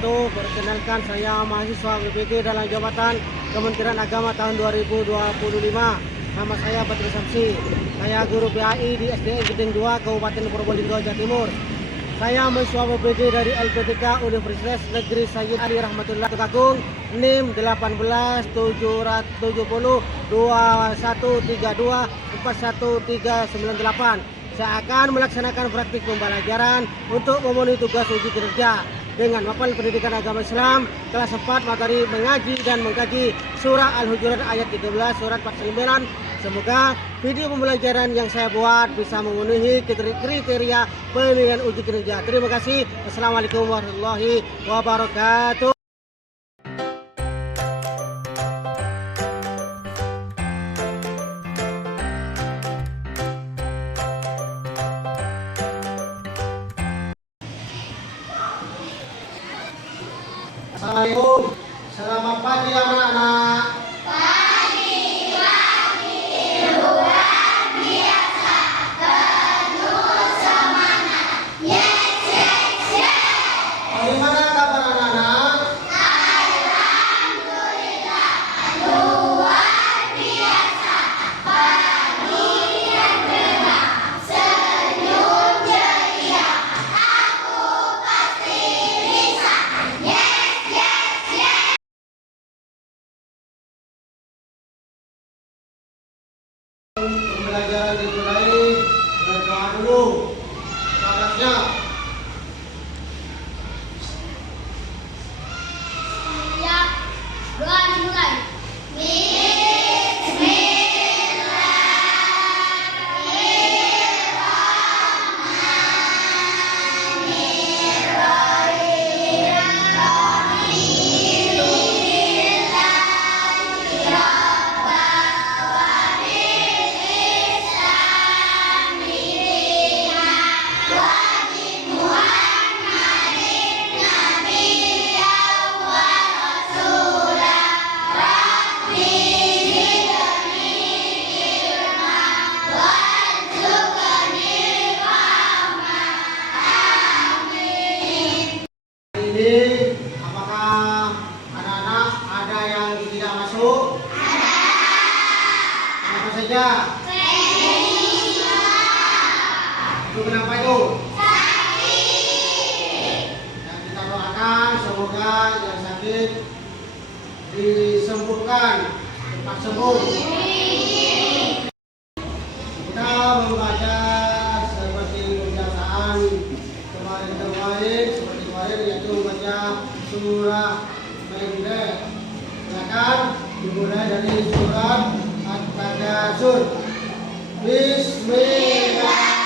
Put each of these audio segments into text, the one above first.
wabarakatuh. Perkenalkan, saya mahasiswa BPG dalam jabatan Kementerian Agama tahun 2025. Nama saya Badrul Samsi. Saya guru PAI di SDN Gedeng 2, Kabupaten Probolinggo, Jawa Timur. Saya mahasiswa BPG dari LPTK Universitas Negeri Sayyid Ali Rahmatullah Tulungagung, NIM 18770 2132 41398. Saya akan melaksanakan praktik pembelajaran untuk memenuhi tugas uji kinerja dengan mapel pendidikan agama Islam kelas 4 materi mengaji dan mengkaji surah Al-Hujurat ayat 13 surat 49. Semoga video pembelajaran yang saya buat bisa memenuhi kriteria penilaian uji kinerja. Terima kasih. Assalamualaikum warahmatullahi wabarakatuh. Assalamualaikum. Selamat pagi anak-anak. Bagaimana kabar anak-anak? Alhamdulillah, luar biasa. Pagi yang cerah, senyum ceria. Aku pasti bisa. Yes, yes, yes. Pembelajaran dimulai berdoa dulu. Sahabatnya. Siap, doa dimulai. Ini apakah anak-anak ada yang tidak masuk? Ada. Apa saja? Itu kenapa itu? Yang kita doakan semoga yang sakit disembuhkan, cepat sembuh. Kita membaca seperti kebiasaan kemarin seperti kemarin, yaitu membaca surah Ma'idah. Silakan dimulai dari surat At-Takatsur. Bismillahirrahmanirrahim.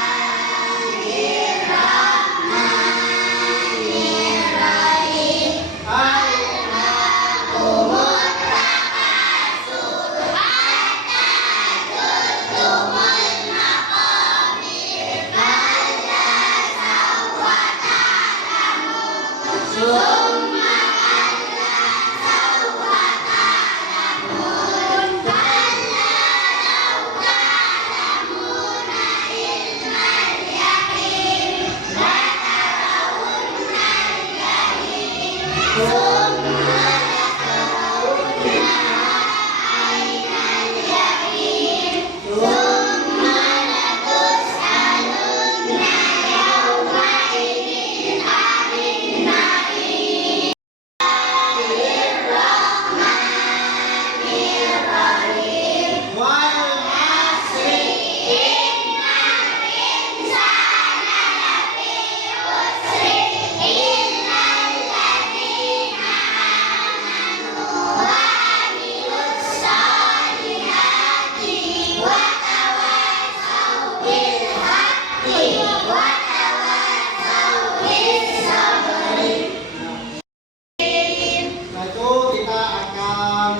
Setelah itu kita akan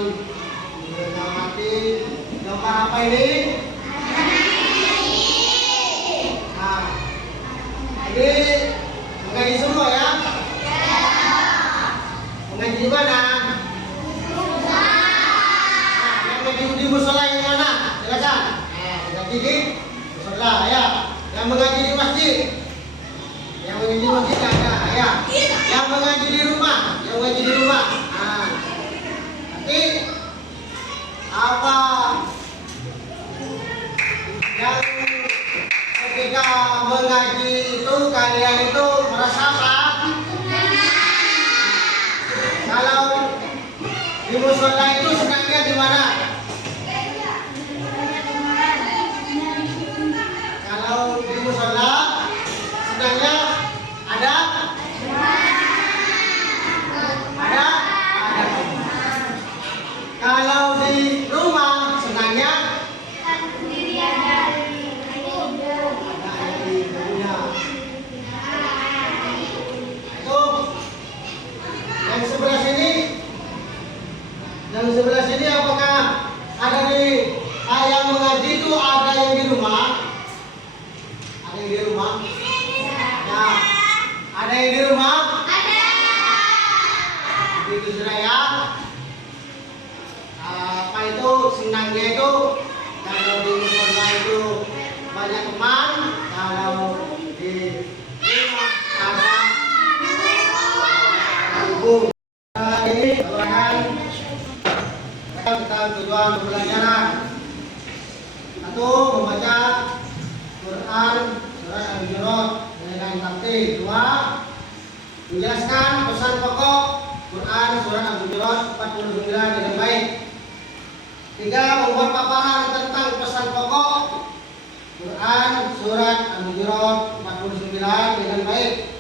mengamati gambar apa ini? Nah, ini mengaji semua ya? Mengaji di mana? Yang mengaji di musola yang mana? Silakan. Mengaji di musola ya. Yang mengaji di masjid? Yang mengaji di masjid ada ya. Yang mengaji di rumah? Di musola itu senangnya di mana? Kalau di musola senangnya ada? Ada? Ada. Kalau di rumah senangnya? Yang sebelah sini apakah ada yang mengaji itu ada yang di rumah? Ada yang di rumah? Ya. Ada yang di rumah? Itu sudah ya. Apa itu senangnya itu? Kalau di musola itu banyak teman, kalau di rumah ada ibu. Ini bahan tentang tujuan pembelajaran. Satu, membaca Quran surat Al-Hujurat dengan tartil. Dua, menjelaskan pesan pokok Quran surat Al-Hujurat 49 dengan baik. Tiga, membuat paparan tentang pesan pokok Quran surat Al-Hujurat 49 dengan baik.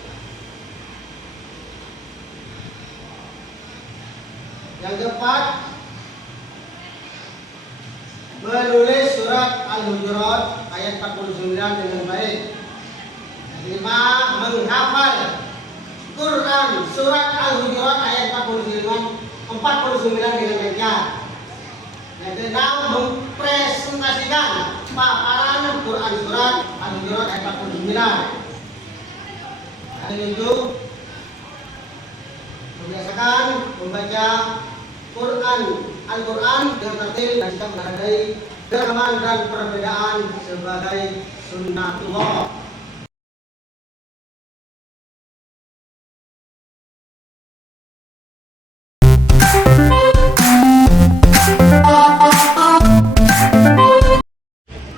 Yang keempat, menulis surat Al-Hujurat ayat 49 dengan baik. Yang kelima, menghafal Quran surat Al-Hujurat ayat 49 dengan lancar. Yang keenam, mempresentasikan paparan Quran surat Al-Hujurat ayat 49. Yang ketujuh, membiasakan membaca Al-Quran dengan tertil dan kita menghargai keragaman dan perbedaan sebagai sunnatullah.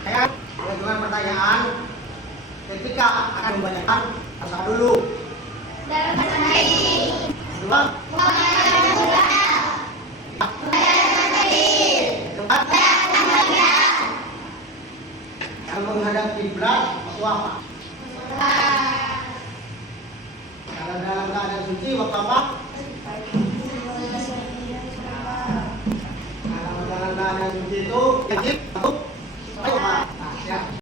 Saya dengan pertanyaan ketika akan membacakan baca dulu. Dua. Kalau menghadap kiblat waktu apa? Kalau dalam keadaan suci waktu apa? Kalau dalam keadaan suci itu wajib waktu apa? Ya.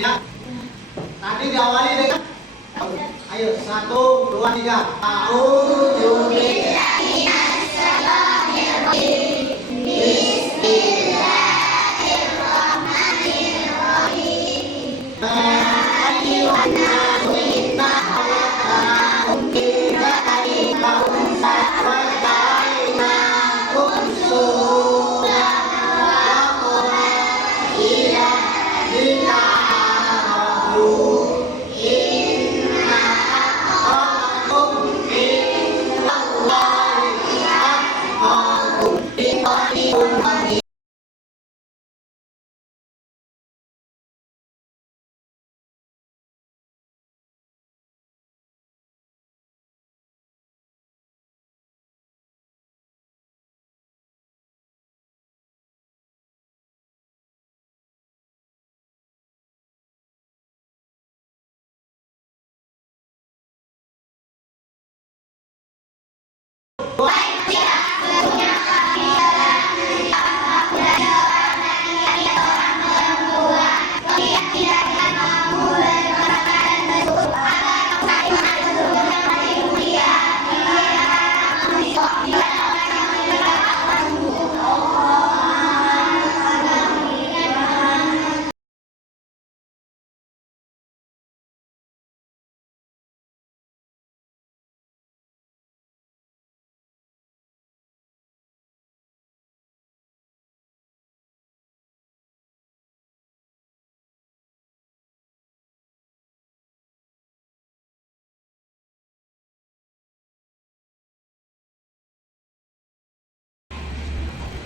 Ya. Tadi diawali dengan ayo 1, 2, 3. A'udzu billahi minasyaitonir rajim. Bismillahirrahmanirrahim. Ayyuhan nasu inna khalaqnakum min dhakarin wa untha wa ja'alnakum shuhudan wa qabaila Inna akramakum indallahi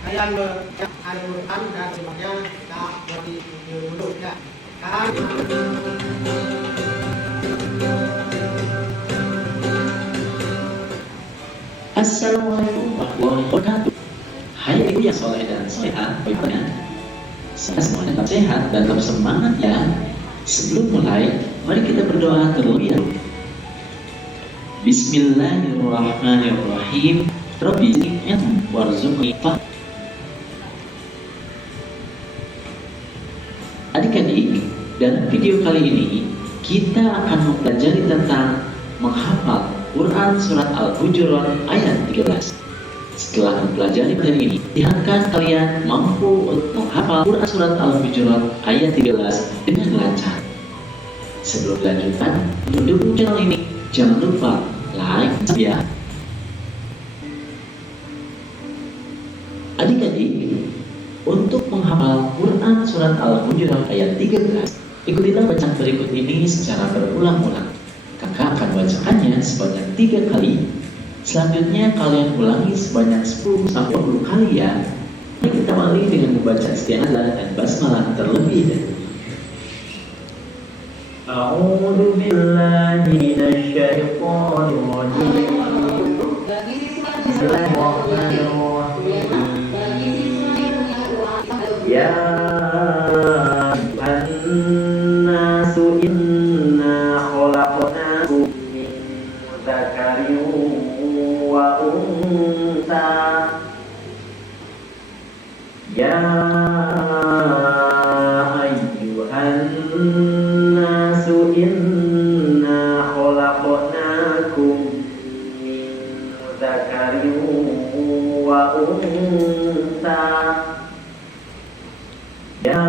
kalian Al-Quran dan semuanya kita beri dulu ya. Kan Assalamualaikum warahmatullahi wabarakatuh. Hai ibu yang soleh dan soleha, bagaimana? Saya semuanya tetap sehat dan tetap semangat ya. Sebelum mulai, mari kita berdoa terlebih dahulu. Bismillahirrahmanirrahim. Rabbi zidni warzuqni fahma. Adik-adik, dalam video kali ini kita akan mempelajari tentang menghafal Quran Surat Al-Hujurat ayat 13. Setelah mempelajari materi ini, diharapkan kalian mampu untuk menghafal Quran Surat Al-Hujurat ayat 13 dengan lancar. Sebelum dilanjutkan, untuk dukung channel ini, jangan lupa like ya. Adik-adik, untuk menghafal Quran Surat Al-Hujurat ayat 13, ikutilah bacaan berikut ini secara berulang-ulang. Kakak akan bacakannya sebanyak 3 kali. Selanjutnya kalian ulangi sebanyak 10-20 kali ya. Mari kita awali dengan membaca isti'adzah dan basmalah terlebih dahulu. A'udzu billahi minasyaitonir rajim. Ya an-nasu inna khalaqnakum min dzakarin wa untha. Ya ayyuhan nasu inna khalaqnakum min dzakarin wa untha. Ya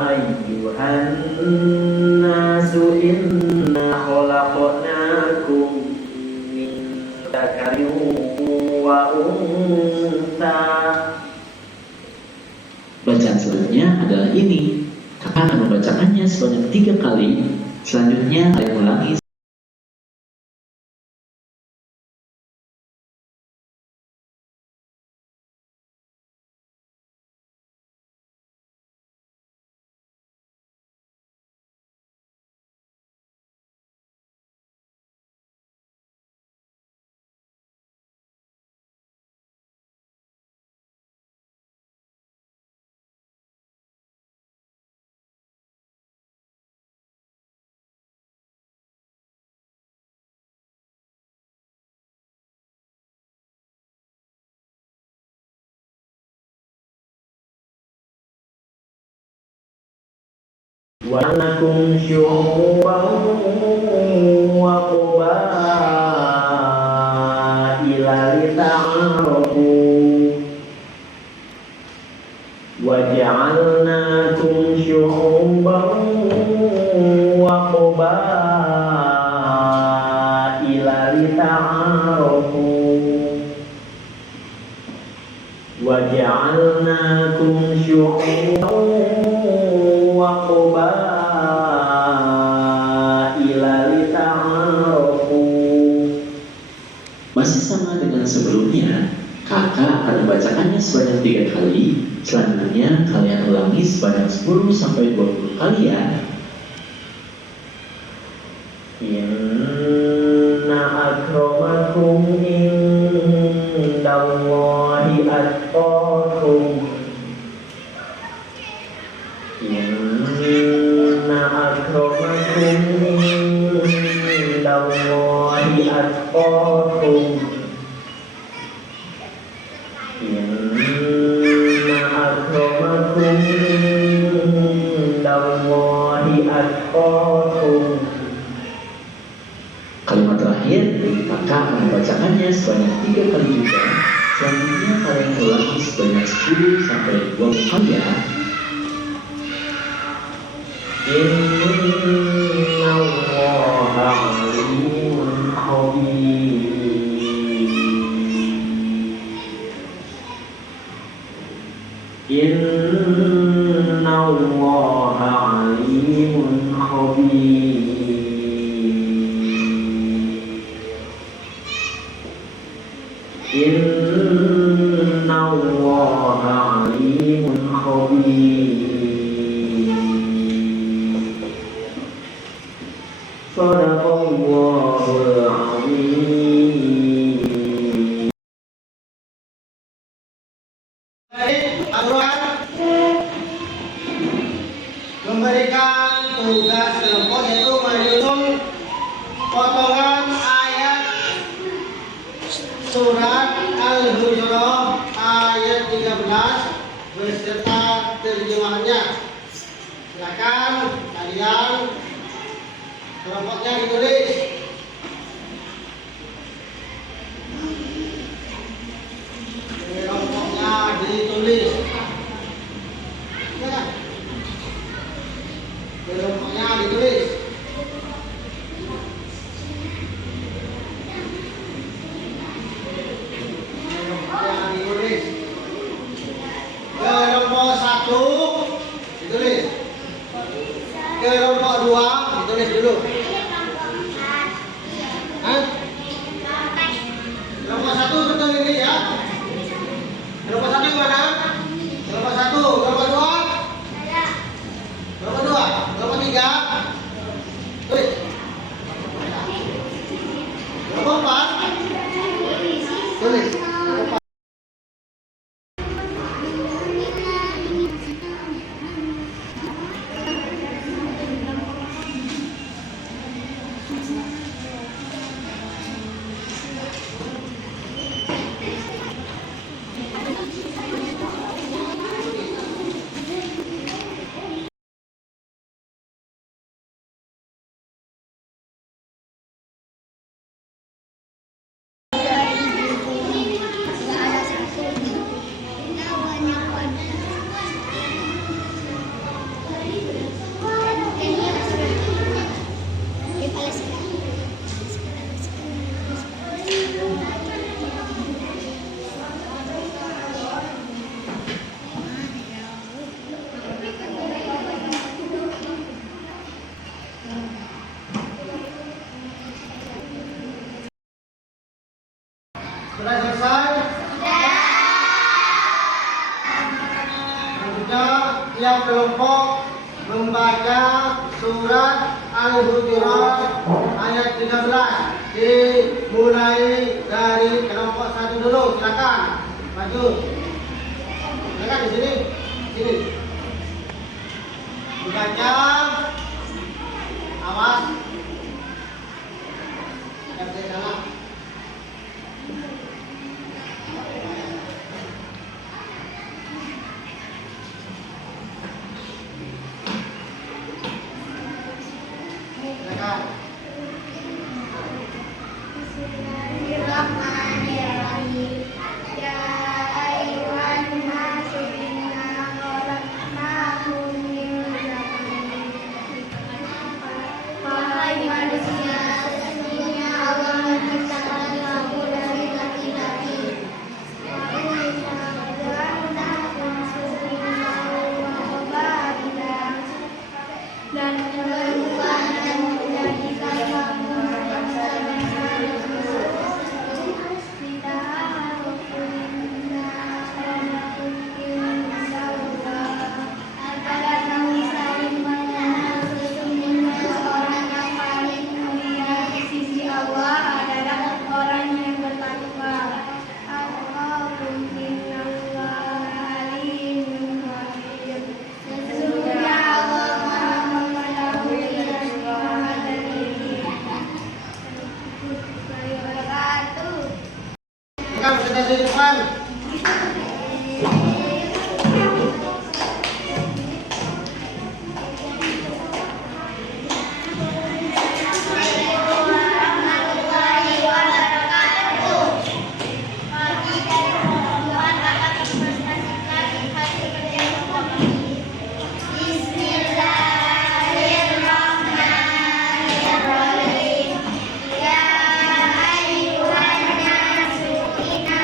ayyuhan nasu inna khalaqnakum min dzakarin wa untha. Bacaan selanjutnya adalah ini. Kakak akan membacakannya sebanyak 3 kali. Selanjutnya kalian ulangi. Walakum syu'uban wa qabaila lita'arafu wa ja'alnakum syu'uban wa qabaila lita'arafu wa ja'alnakum syu'uban masih sama dengan sebelumnya. Kakak akan membacakannya sebanyak 3 kali. Selanjutnya kalian ulangi sebanyak 10-20 kali ya. Inna akramakum indallahi atqakum. Inna akramakum indallahi atqakum. Inna akramakum indallahi atqakum. Kalimat terakhir, kakak akan membacakannya sebanyak 3 kali juga. Selanjutnya kalian ulangi sebanyak 10-20 kali ya. Inna Allaha alimun khabir. Inna Allaha alimun khabir. Inna الله عليم خبير صدق الله العظيم. Aturan memberikan tugas kelompok yaitu menyusun potongan ayat surat Al-Hujurat ayat 13 beserta terjemahannya. Silakan kalian kelompoknya ditulis. Kelompoknya ditulis. Ya. Kelompoknya ditulis. Kelompoknya ditulis. Kelompok 1 ditulis. Kelompok 2 ditulis dulu. Hah? Kelompok 1 betul ini ya. Kelompok 1 yang mana? Kelompok 1, kelompok 2? Kelompok 2, kelompok 3? Tulis. Kelompok 4? Tulis. Sudah selesai? Selanjutnya tiap kelompok membaca surat Al-Hujurat ayat 13. Dimulai dari kelompok 1 dulu. Silakan maju. Silakan di sini. Sini. Dibaca. Awas. Jangan ke sana. Bismillahirrahmanirrahim. Ya ayyuhan nasu inna khalaqnakum min dzakarin. Wahai manusia, sesungguhnya Allah menciptakan kamu dari laki-laki. Wa inna khalaqnakum sesungguhnya wa qabarina. Dan Tuhan yang menjadikan kamu bangsa-bangsa yang agar kamu saling mengenal. Sesungguhnya seorang yang paling mulia di sisi Allah adalah orang yang bertakwa. Allahum innallaha alimun khabir. Sesungguhnya Allah Maha mengetahui dan Maha teliti. Kamu sudah di depan. Warahmatullahi wabarakatuh. Pagi dari Tuhan akan mempresentasikan hasil kerja kelompok ini. Bismillahirrahmanirrahim. Ya ayyuhan nasu inna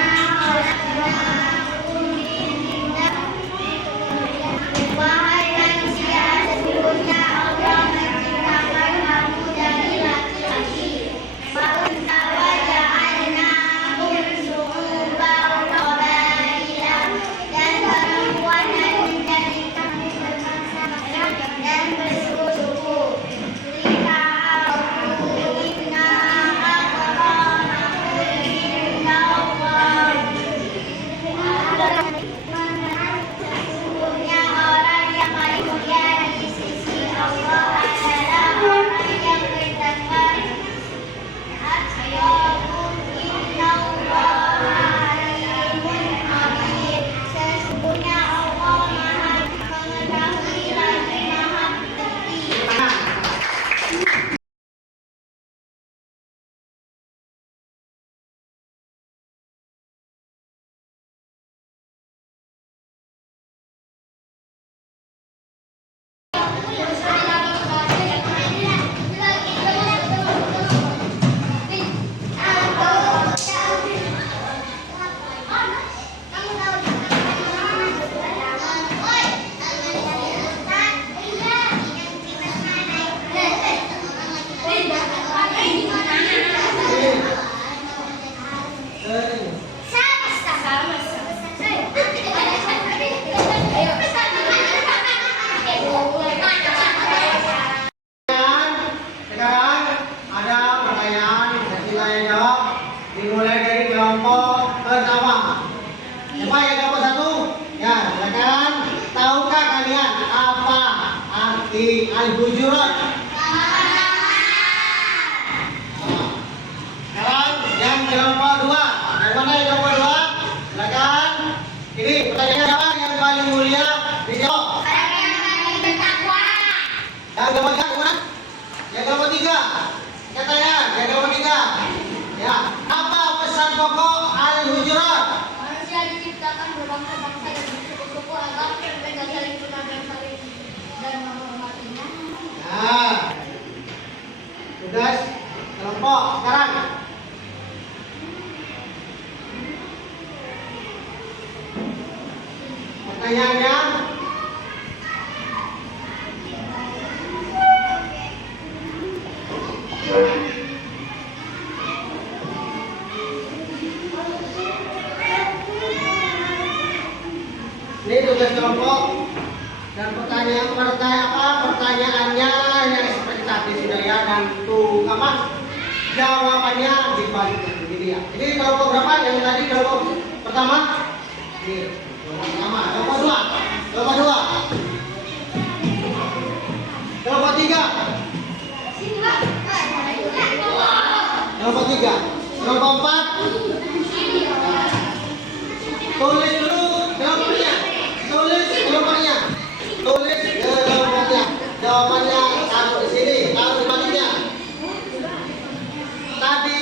Al-Hujurat. Sekarang yang kelompok dua. Yang mana yang kelompok dua? Silakan. Ini pertanyaan apa yang paling mulia? Dijawab. Yang kelompok tiga mana? Yang kelompok tiga. Katanya, yang kelompok tiga. Ya. Apa pesan pokok Al-Hujurat? Manusia diciptakan berbangsa-bangsa dan bersuku-suku agama berbeda saling kenal dan saling dan menghormatinya. Nah, tugas kelompok sekarang. Pertanyaannya, ini tugas kelompok dan pertanyaannya yang seperti tadi sudah ya, dan jawabannya dibagi begini ya. Ini kelompok berapa? Yang tadi kelompok pertama? Ini kelompok pertama. Kelompok dua. Kelompok dua. Kelompok tiga. Kelompok tiga. Kelompok empat. Tulis dulu kelompoknya. Tulis kelompoknya. Tulis kelompoknya. Jawabannya taruh di sini, taruh di maninya. Tadi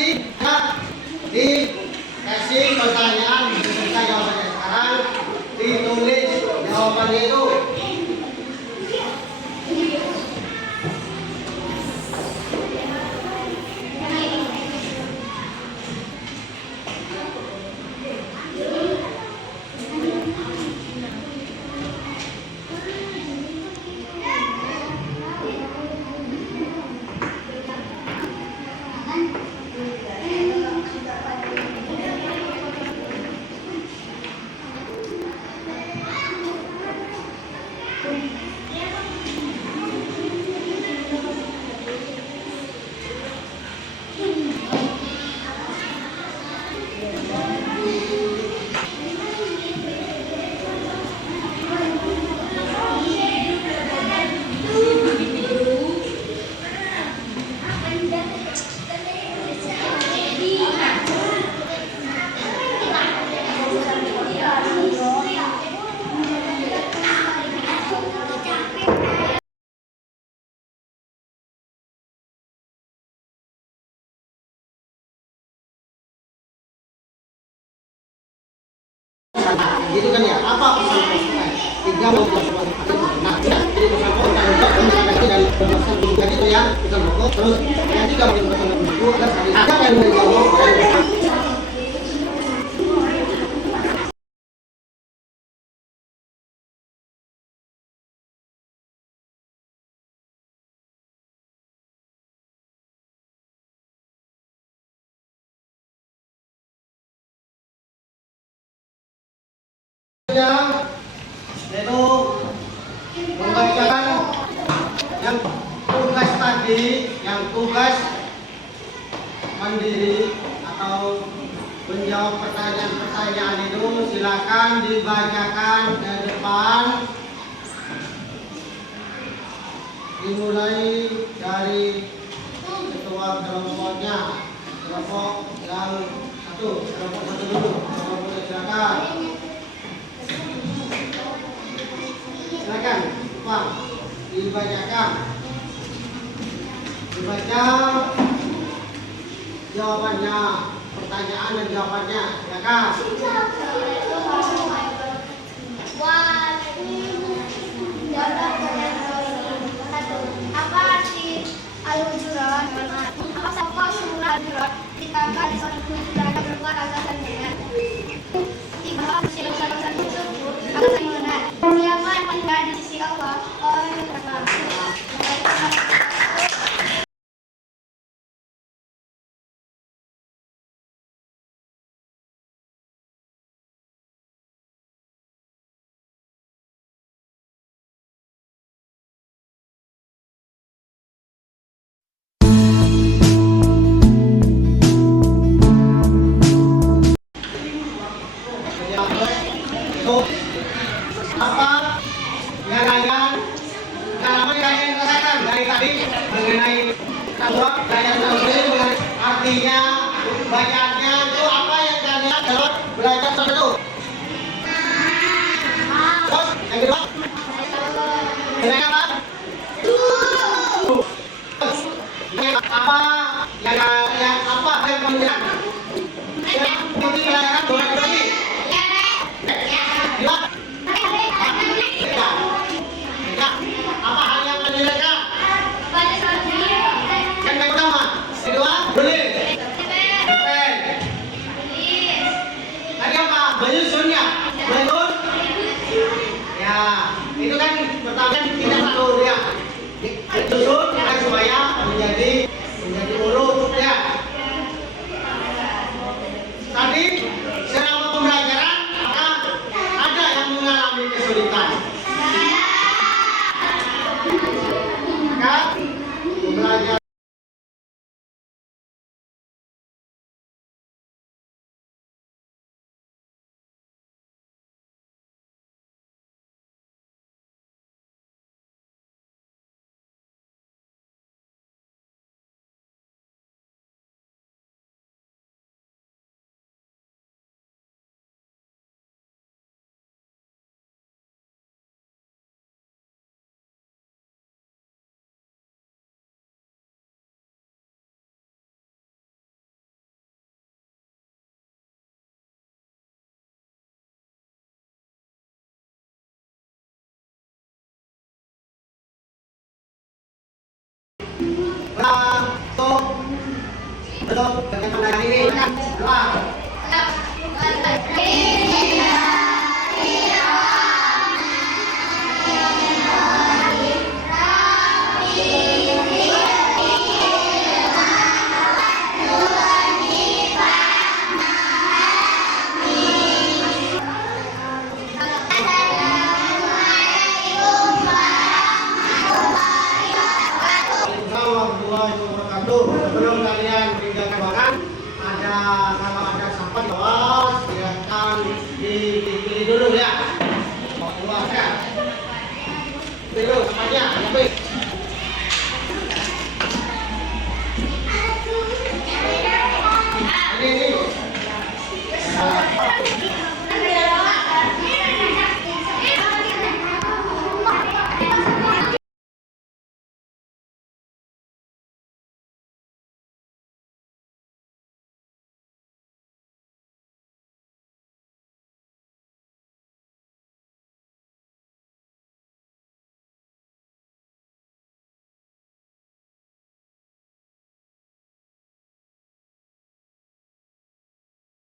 dikasih pertanyaan beserta jawabannya. Sekarang ditulis jawabannya itu. Gitu kan ya? Apa pesan pokoknya? Tiga mau pesan pokok. Nah, jadi pesan pokok dan pesan pokok itu ya, pesan pokok. Terus yang tiga mau pesan pokok. Ada yang menjawab. Yaitu membacakan yang tugas tadi, yang tugas mandiri atau menjawab pertanyaan-pertanyaan itu silakan dibacakan ke depan, dimulai dari ketua kelompoknya, kelompok yang satu, kelompok satu dulu, kelompoknya silakan. Silakan, Pak, dibacakan. Dibaca jawabannya, pertanyaan dan jawabannya. Silakan. Apa arti Al-Hujurat? Apa surah Al-Hujurat? Ditambah di suatu hujurat berupa gagasan dengan tiga gagasan tersebut gagasan yang benar. Siapa yang paling baik di sisi Allah? Orang yang bertakwa. Belum, jangan pandang ini. Dua. Sebelum kalian meninggalkan ruangan, kalau ada sampah di bawah, silakan dipilih dulu ya. Mau keluar ya. Pilih sampahnya, ambil. Ini.